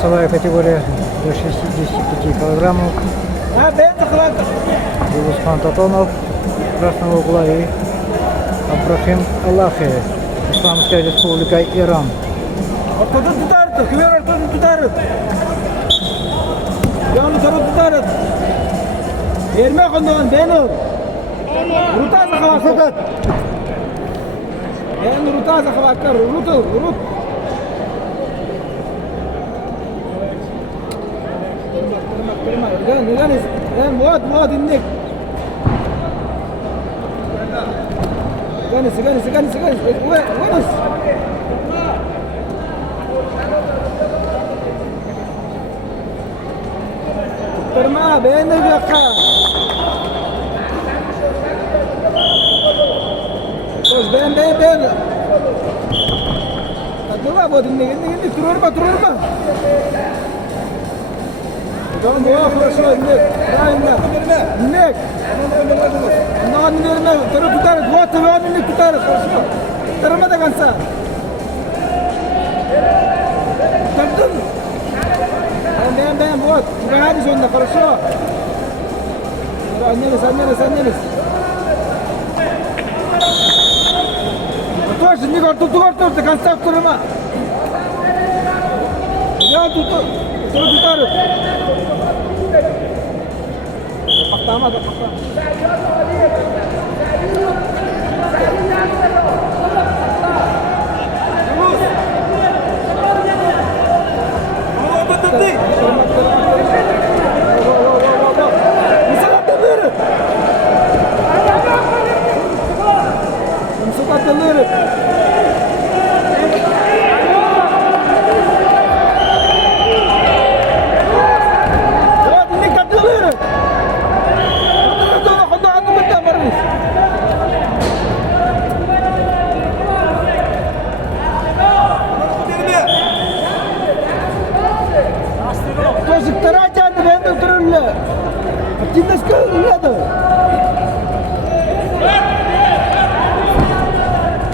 Весовая категория до 65 килограммов. Юлуспан Татонов красного угла и Абрахим Аллахи, Исламская республика Иран. Ortadan tutardı, kıver ortadan tutardı. Yanı tarafı tutardı. Yerme konduğun beni. Rutazı kavakar. Yani rutazı kavakar, rut. Kırma. Gel, muad indik. Ganis. Ganis. Kırma, beğenir yakka. Koş, beğen. Tadına bu dinle, tururma. Tamam, bu arkadaşlar indik. İndik. Ondan indirme, tutarız. Bu atı indik tutarız. Kırma da kansa. Tadın. Beğen вот. Гради зонда, хорошо. Аннелис. Тоже не говорю, тут до конца турма. Я тут ударю. Пахтама.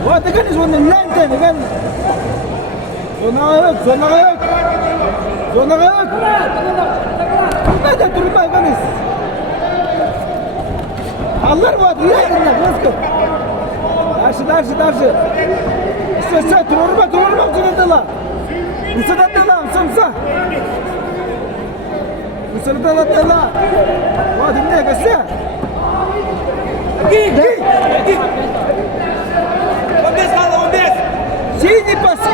Вот это не звонит, не гань. Зона yok. Nerede durma ganis? Allah var, nerede? Nasıl? Darşı. Sen durma kırıldılar. Usadattılar, samsa. Usadattılar. Var dinle gelse. Git. 15 kaldı. Şey ne pası?